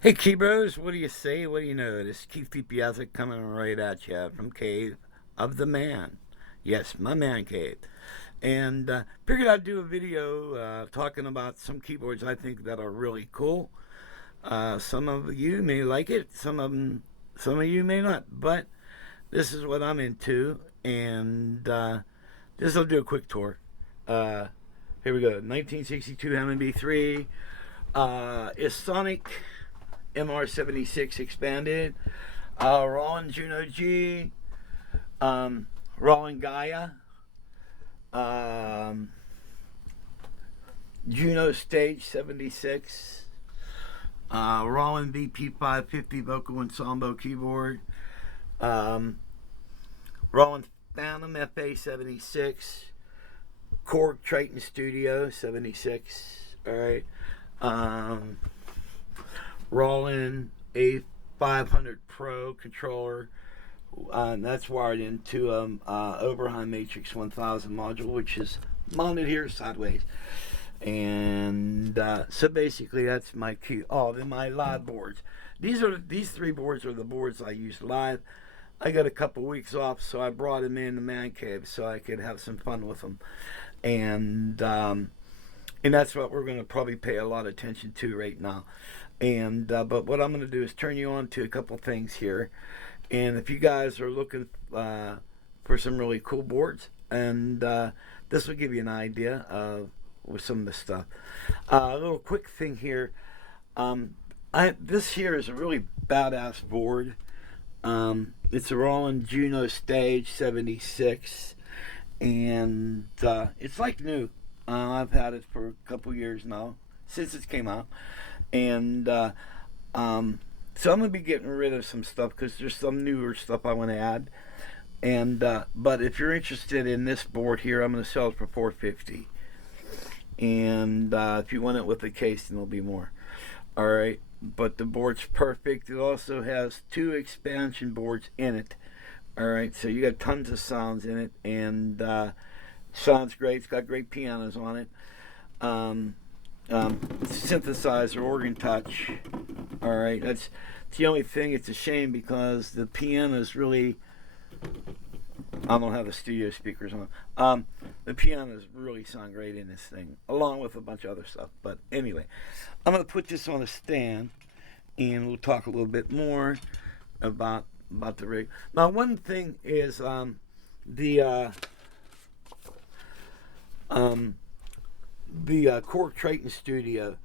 Hey Keybros, what do you say? What do you know? This is Keith DiPiazza coming right at you from Cave of the Man. Yes, my man cave. And figured I'd do a video talking about some keyboards I think that are really cool. Some of you may like it, some of you may not. But this is what I'm into, and this will do a quick tour. Uh, Here we go. 1962 Hammond B3 is Sonic MR76 expanded. Roland Juno G, Roland Gaia, um, Juno Stage 76, Roland VP550 vocal ensemble keyboard, um, Roland Phantom FA 76, Korg Triton Studio 76. All right. Um, Roland A500 Pro controller. That's wired into Oberheim Matrix 1000 module, which is mounted here sideways. And so basically, that's my key. Oh, then my live boards. These three boards are the boards I use live. I got a couple weeks off, so I brought them in the man cave so I could have some fun with them. And that's what we're going to probably pay a lot of attention to right now. And but what I'm going to do is turn you on to a couple things here. And if you guys are looking for some really cool boards, and this will give you an idea of with some of the stuff. A little quick thing here. This here is a really badass board. It's a Roland Juno Stage 76, and it's like new. I've had it for a couple years now, since it came out. And so I'm going to be getting rid of some stuff because there's some newer stuff I want to add. And but if you're interested in this board here, I'm going to sell it for $450. And if you want it with the case, then there'll be more. All right. But the board's perfect. It also has two expansion boards in it. All right. So you got tons of sounds in it, and sounds great. It's got great pianos on it. Synthesizer, organ touch. All right, that's the only thing. It's a shame because the pianos really. I don't have the studio speakers on. The pianos really sound great in this thing, along with a bunch of other stuff. But anyway, I'm gonna put this on a stand, and we'll talk a little bit more about the rig. Now, one thing is the Korg Triton Studio.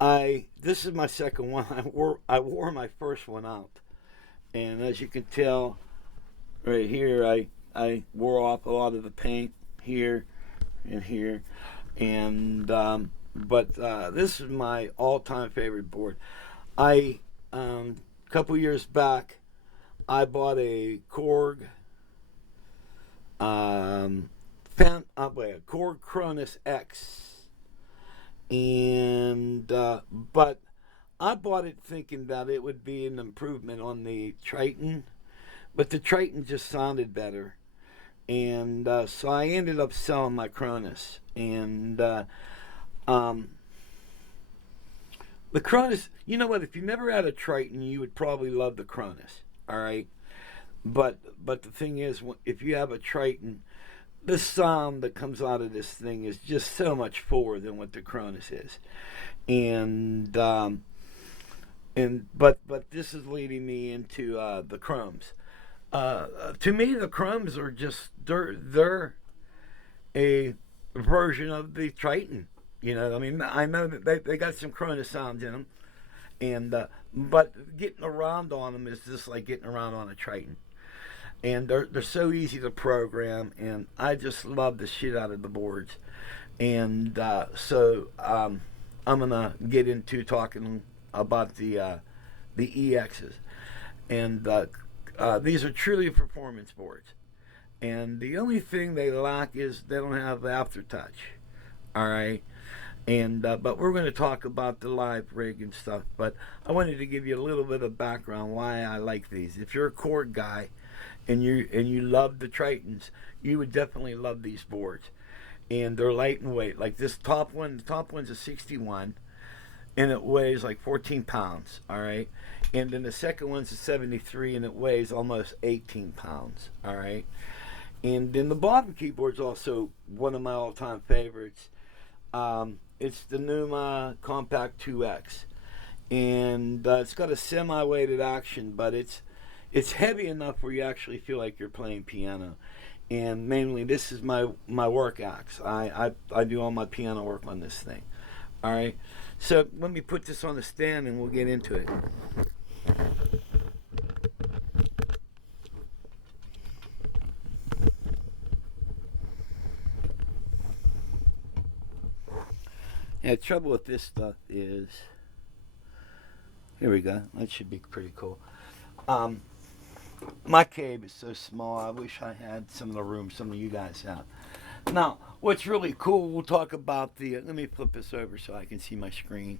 This is my second one. I wore my first one out, and as you can tell, right here, I wore off a lot of the paint here and here, and but this is my all-time favorite board. A couple years back, I bought a Korg. Korg Kronos EX, and but I bought it thinking that it would be an improvement on the Triton, but the Triton just sounded better, and so I ended up selling my Kronos. And the Kronos, you know what? If you never had a Triton, you would probably love the Kronos. All right, but the thing is, if you have a Triton, the sound that comes out of this thing is just so much fuller than what the Kronos is. And but this is leading me into the Chromes. To me, the Chromes are just they're a version of the Triton. You know, I mean, I know that they got some Kronos sounds in them, and but getting around on them is just like getting around on a Triton. And they're so easy to program, and I just love the shit out of the boards. And so I'm gonna get into talking about the EXs, and these are truly performance boards. And the only thing they lack is they don't have aftertouch. All right. And but we're going to talk about the live rig and stuff. But I wanted to give you a little bit of background why I like these. If you're a Korg guy, and you love the Tritons, you would definitely love these boards. And they're light and weight. Like this top one, the top one's a 61, and it weighs like 14 pounds. All right. And then the second one's a 73 and it weighs almost 18 pounds. All right. And then the bottom keyboard's also one of my all-time favorites. It's the Numa Compact 2X. And it's got a semi-weighted action, but it's heavy enough where you actually feel like you're playing piano. And mainly this is my work axe. I do all my piano work on this thing. All right. So let me put this on the stand and we'll get into it. Yeah, the trouble with this stuff is, here we go. That should be pretty cool. My cave is so small. I wish I had some of the room some of you guys have. Now, what's really cool, we'll talk about the, let me flip this over so I can see my screen.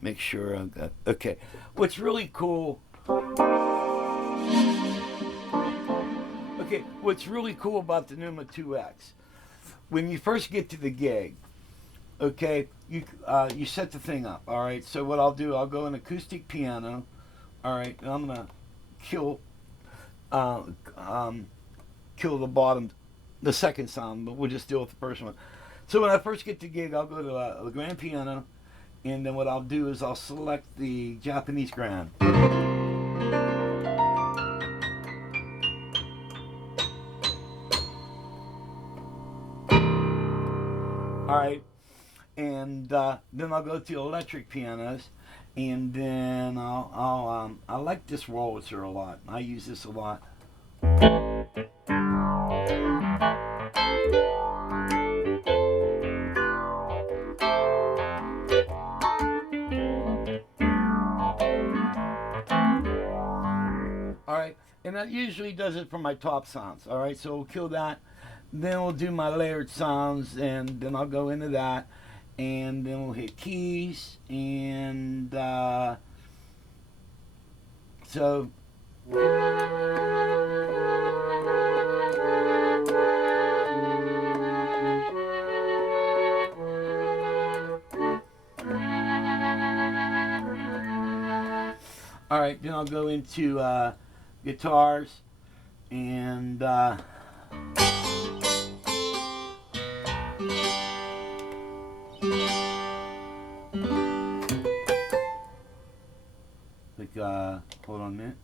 Make sure I've got, okay. What's really cool, okay, what's really cool about the Numa 2X, when you first get to the gig, okay, you set the thing up, all right? So what I'll do, I'll go an acoustic piano, all right, and I'm going to kill the bottom, the second sound, but we'll just deal with the first one. So when I first get to gig, I'll go to the grand piano, and then what I'll do is I'll select the Japanese grand. All right, and then I'll go to electric pianos, and then I like this Wurlitzer a lot. I use this a lot. All right, and that usually does it for my top sounds. All right, so we'll kill that. Then we'll do my layered sounds, and then I'll go into that, and then we'll hit keys, and so. All right, then I'll go into guitars, and hold on a minute.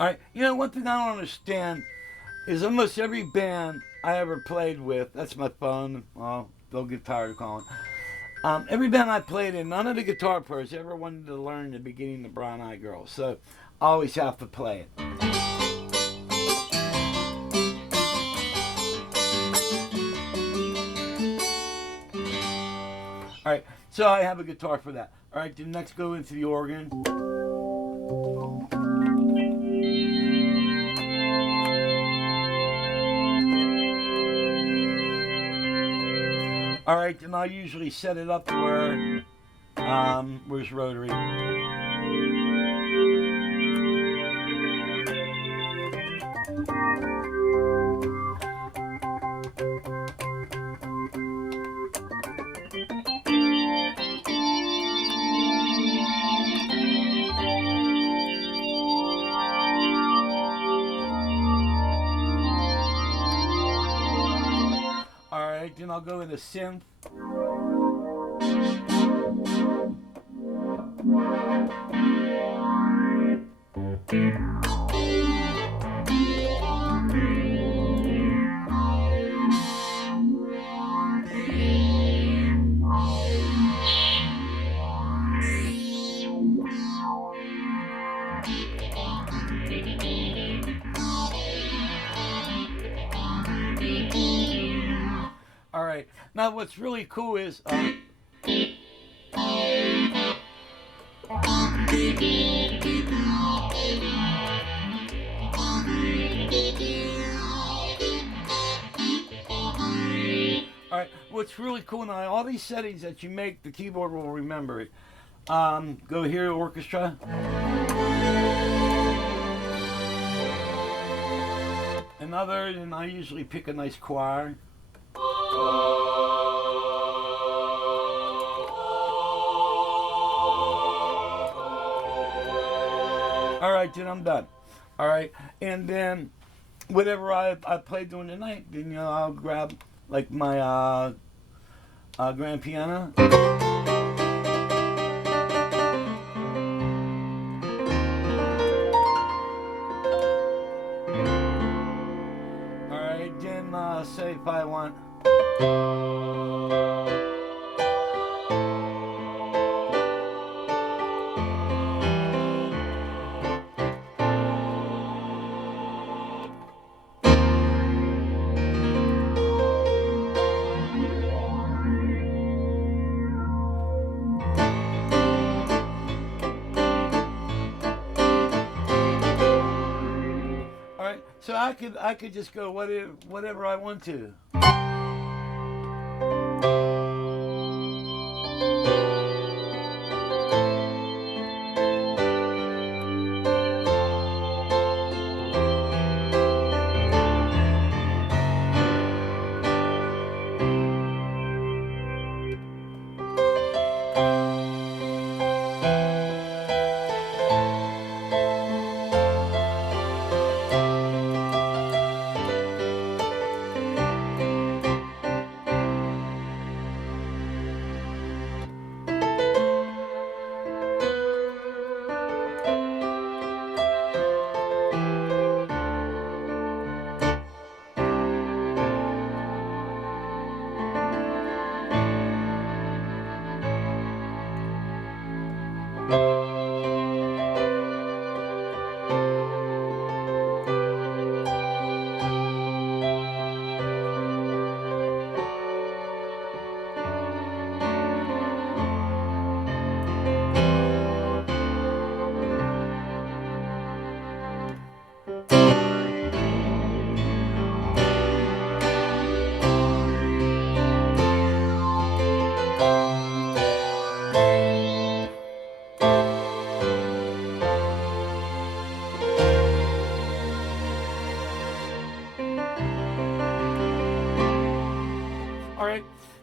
All right, you know, one thing I don't understand is almost every band I ever played with, that's my phone, well, they'll get tired of calling. Every band I played in, none of the guitar players ever wanted to learn the beginning of Brown Eyed Girl, so I always have to play it. All right, so I have a guitar for that. All right, then next go into the organ. All right, then I usually set it up where, where's rotary? All right, then I'll go into synth. All right, now what's really cool is what's really cool now, all these settings that you make, the keyboard will remember it. Go here, orchestra. Another, and I usually pick a nice choir. All right, then I'm done. All right, and then whatever I play during the night, then I'll grab like my grand piano. All right, then say if I want. So I could just go whatever I want to.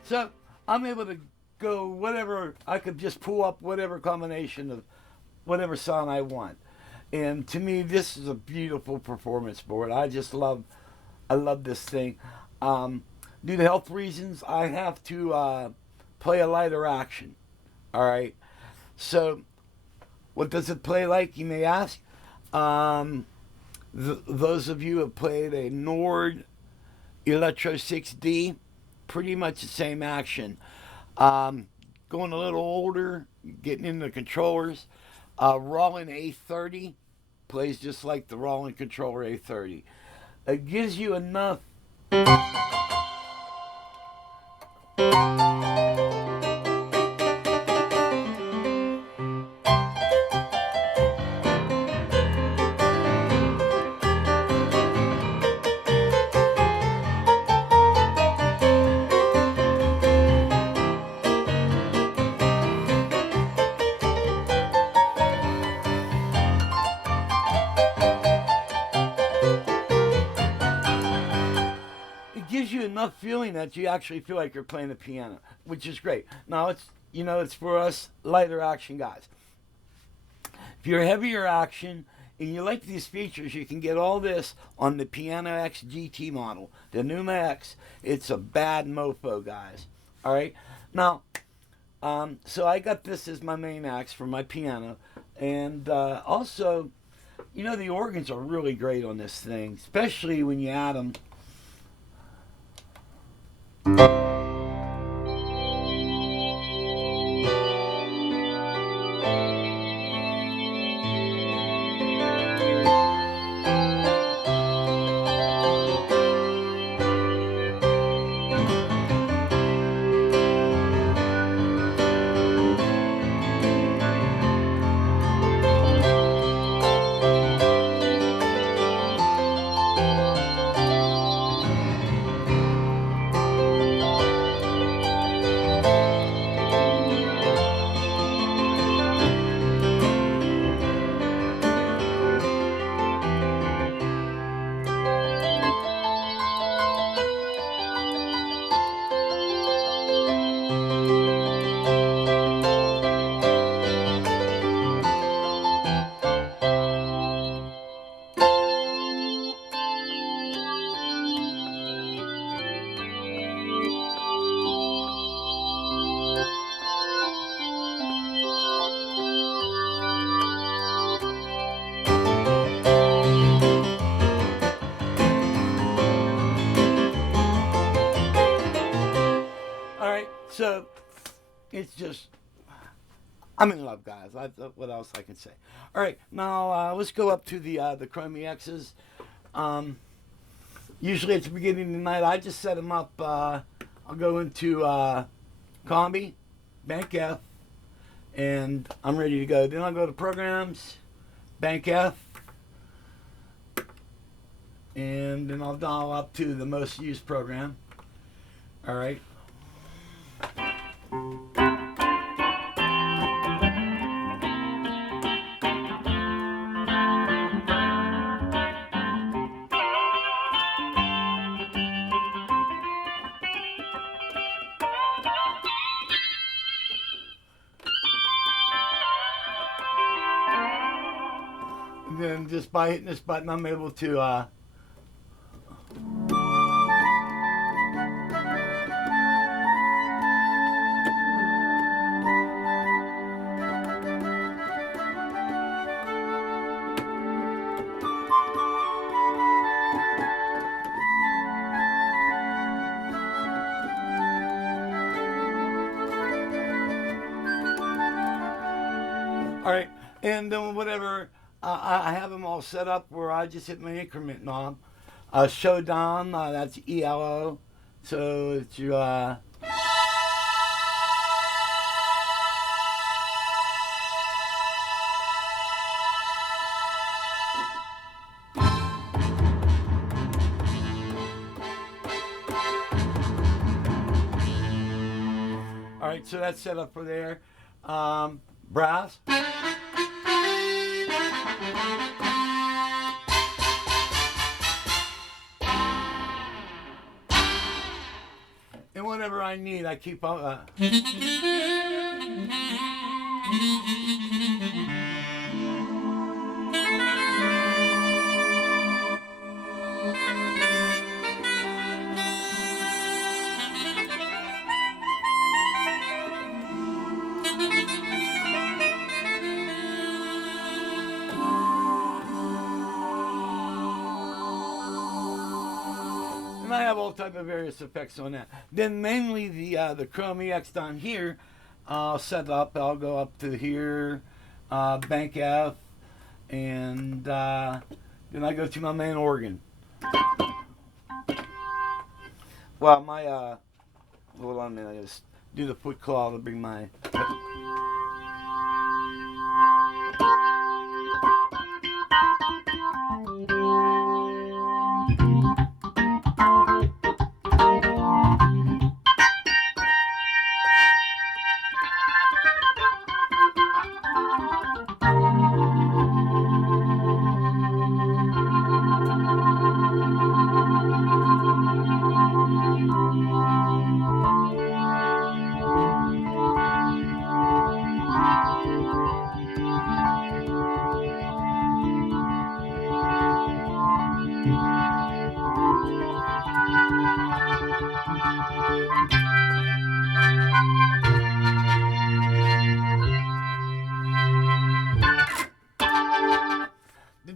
So I'm able to go whatever, I could just pull up whatever combination of whatever song I want. And to me, this is a beautiful performance board. I love this thing. Due to health reasons, I have to play a lighter action. All right. So what does it play like, you may ask? Those of you who have played a Nord Electro 6D, pretty much the same action. Going a little older, getting into the controllers. Roland A30 plays just like the Roland controller A30. It gives you enough. Gives you enough feeling that you actually feel like you're playing the piano, which is great. Now it's for us lighter action guys. If you're heavier action and you like these features, you can get all this on the Piano X GT model, the Numa X. It's a bad mofo, guys. All right. Now, so I got this as my main axe for my piano, and also, the organs are really great on this thing, especially when you add them. So it's just, I'm in love, guys. What else I can say? All right, now let's go up to the Krome EXs. Usually at the beginning of the night, I just set them up. I'll go into Combi, Bank F, and I'm ready to go. Then I'll go to Programs, Bank F, and then I'll dial up to the most used program. All right. And then just by hitting this button, I'm able to all right, and then whatever, I have them all set up where I just hit my increment knob. Show down, that's ELO, so it's your, all right, so that's set up for there. Brass. And whatever I need, I keep on. And I have all type of various effects on that. Then mainly the Krome EX down here, I'll set up. I'll go up to here, Bank F, and then I go to my main organ. Well, my hold on a minute. I just do the foot claw to bring my.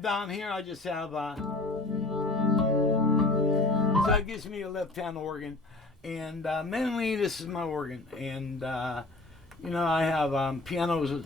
Down here, I just have so that gives me a left-hand organ, and mainly this is my organ, and you know, I have pianos.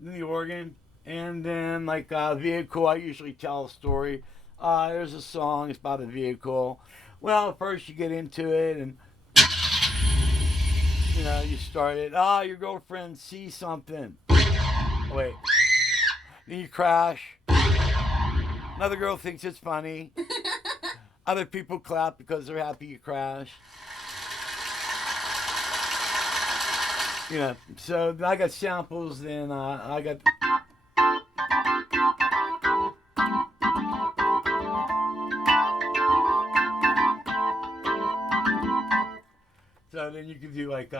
The organ. And then, like vehicle, I usually tell a story. There's a song, it's about a vehicle. Well, first you get into it, and you know, you start it. Your girlfriend sees something. Wait. Then you crash. Another girl thinks it's funny. Other people clap because they're happy you crashed. You know, so I got samples, then I got. So then you can do like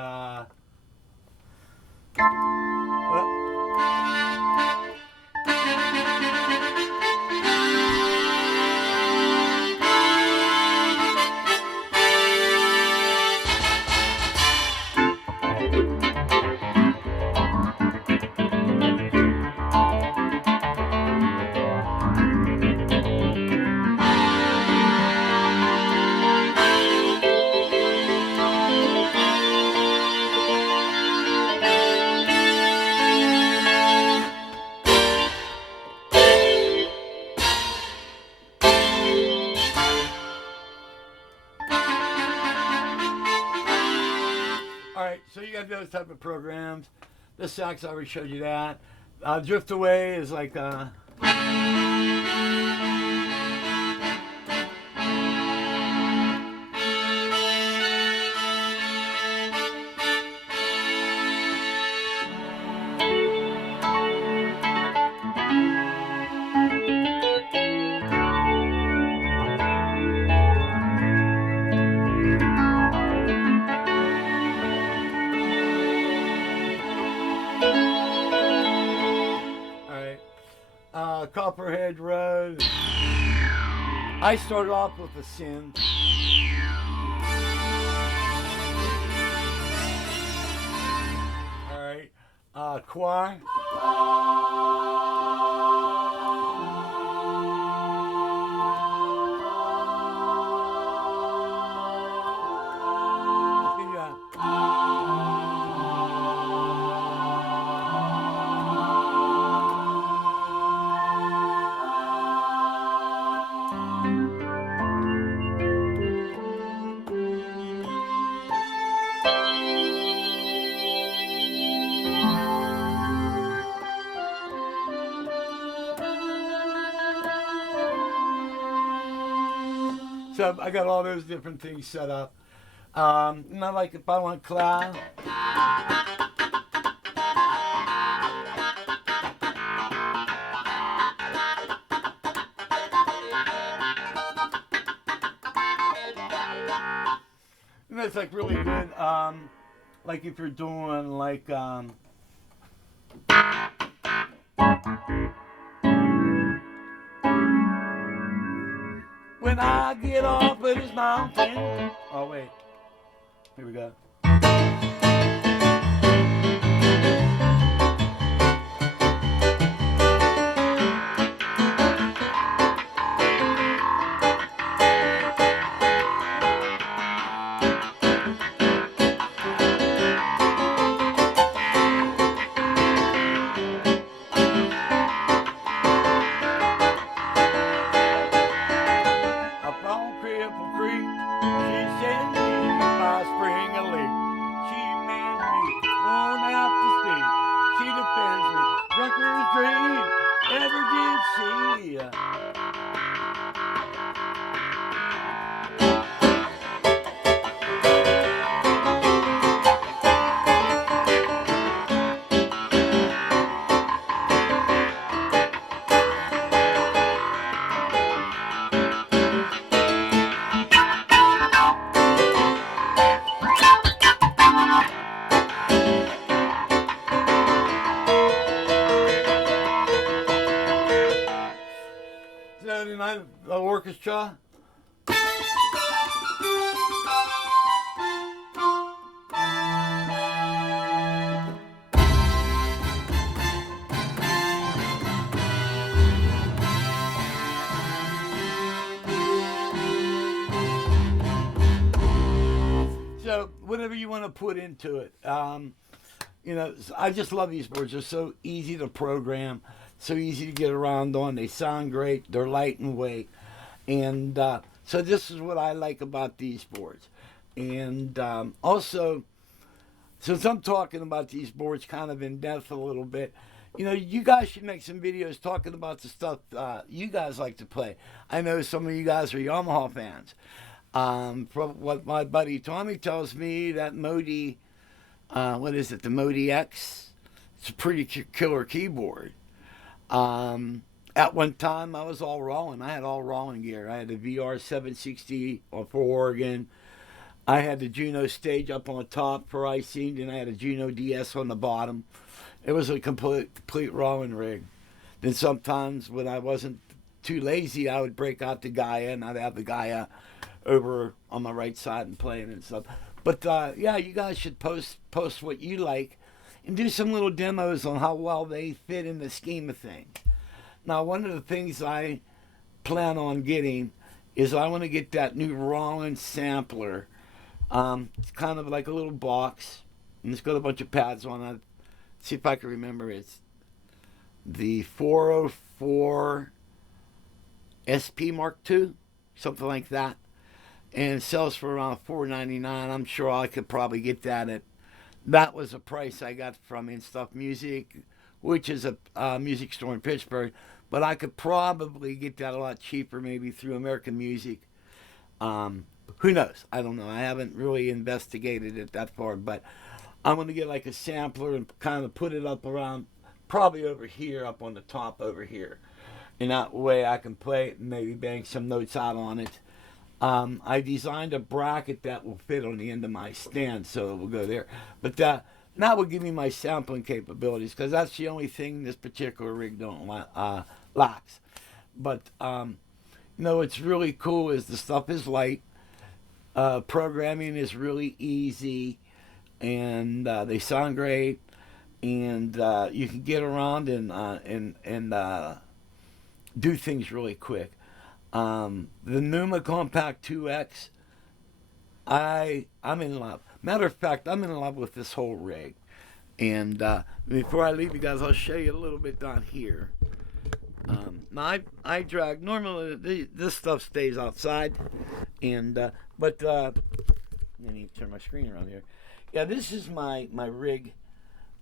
have those type of programs. The sax, I already showed you that. Drift Away is like Copperhead Road. I started off with a synth. Alright. Choir. So I got all those different things set up. Not like if I want cloud. And that's like really good. Like if you're doing like when I get off of this mountain. Oh wait, here we go. The orchestra. So whatever you want to put into it. You know, I just love these boards. They're so easy to program, so easy to get around on. They sound great. They're light in weight. And so this is what I like about these boards. And also, since I'm talking about these boards kind of in depth a little bit, you know, you guys should make some videos talking about the stuff you guys like to play. I know some of you guys are Yamaha fans. From what my buddy Tommy tells me, that Modi, what is it, the Modi X? It's a pretty killer keyboard. At one time, I was all Roland. I had all Roland gear. I had the VR 760 for Oregon. I had the Juno stage up on the top for icing, and I had a Juno DS on the bottom. It was a complete Roland rig. Then sometimes when I wasn't too lazy, I would break out the Gaia, and I'd have the Gaia over on my right side and playing and stuff. But yeah, you guys should post what you like and do some little demos on how well they fit in the scheme of things. Now, one of the things I plan on getting is I want to get that new Roland sampler. It's kind of like a little box, and it's got a bunch of pads on it. Let's see if I can remember. It's the 404 SP Mark II, something like that. And it sells for around $4.99. I'm sure I could probably get that at that was a price I got from In Stuff Music, which is a music store in Pittsburgh. But I could probably get that a lot cheaper, maybe through American Music. Who knows? I don't know. I haven't really investigated it that far, but I'm going to get like a sampler and kind of put it up around, probably over here, up on the top over here. And that way I can play it and maybe bang some notes out on it. I designed a bracket that will fit on the end of my stand, so it will go there. But that will give me my sampling capabilities, because that's the only thing this particular rig don't lacks. But what's really cool is the stuff is light. Programming is really easy, and they sound great, and you can get around and do things really quick. The Numa Compact 2X, I'm in love. Matter of fact, I'm in love with this whole rig. And before I leave you guys, I'll show you a little bit down here. Now I drag. Normally this stuff stays outside, and but I need to turn my screen around here. Yeah, this is my rig.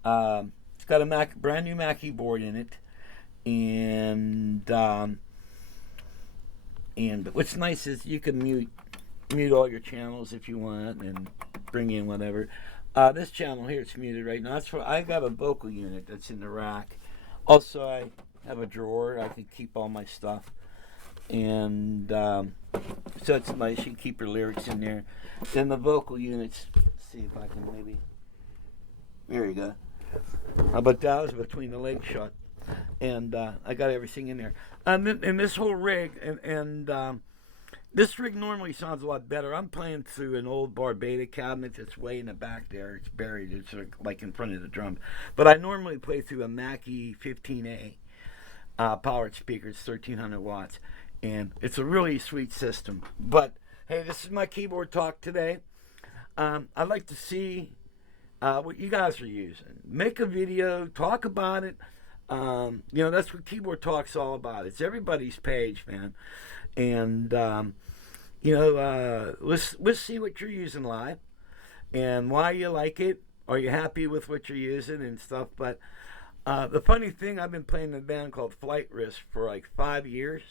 It's got a brand new Mac keyboard in it, and what's nice is you can mute all your channels if you want, and bring in whatever. This channel here, it's muted right now. I got a vocal unit that's in the rack. Also, I have a drawer. I can keep all my stuff, and so it's nice. You can keep your lyrics in there. Then the vocal units. Let's see if I can maybe. There you go. How about that? Was between the leg shot, and I got everything in there. And this whole rig, and this rig normally sounds a lot better. I'm playing through an old bar beta cabinet that's way in the back there. It's buried. It's like in front of the drum. But I normally play through a Mackie 15A powered speaker. It's 1,300 watts, and it's a really sweet system. But hey, this is my keyboard talk today. I'd like to see what you guys are using. Make a video, talk about it. That's what Keyboard Talk's all about. It's everybody's page, man. And let's see what you're using live and why you like it. Are you happy with what you're using and stuff? But the funny thing, I've been playing in a band called Flight Risk for like 5 years,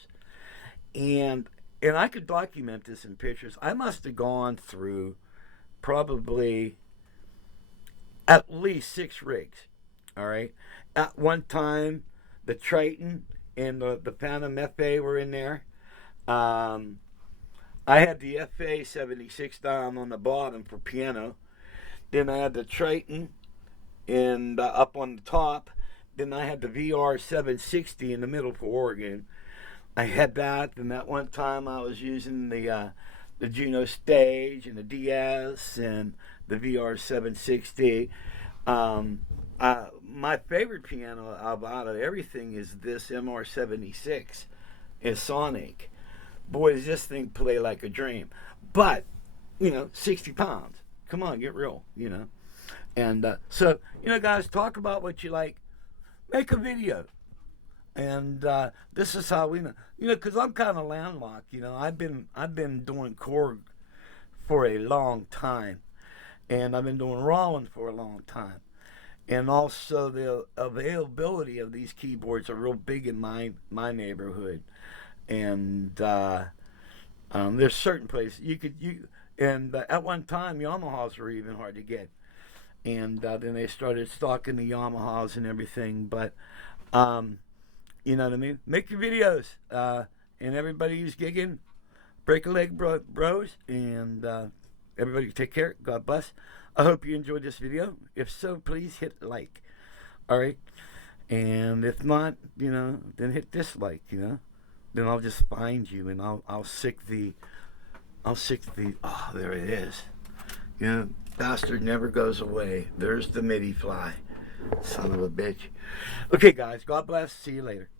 and I could document this in pictures. I must have gone through probably at least 6 rigs. All right. At one time, the Triton and the Phantom FA were in there. I had the FA 76 down on the bottom for piano. Then I had the Triton and up on the top. Then I had the VR 760 in the middle for organ. I had that. And that one time I was using the Juno stage and the DS and the VR 760. My favorite piano out of everything is this MR76. It's Sonic. Boy, does this thing play like a dream. But, 60 pounds. Come on, get real, And so, guys, talk about what you like. Make a video. And this is how we know. Because I'm kind of landlocked. I've been doing Korg for a long time. And I've been doing Roland for a long time. And also the availability of these keyboards are real big in my neighborhood. And there's certain places and at one time Yamahas were even hard to get. And then they started stocking the Yamahas and everything. But you know what I mean? Make your videos. And everybody who's gigging, break a leg, bros. And everybody take care. God bless. I hope you enjoyed this video. If so, please hit like. All right. And if not, then hit dislike, Then I'll just find you and I'll sick the oh, there it is. Bastard never goes away. There's the MIDI fly. Son of a bitch. Okay, guys. God bless. See you later.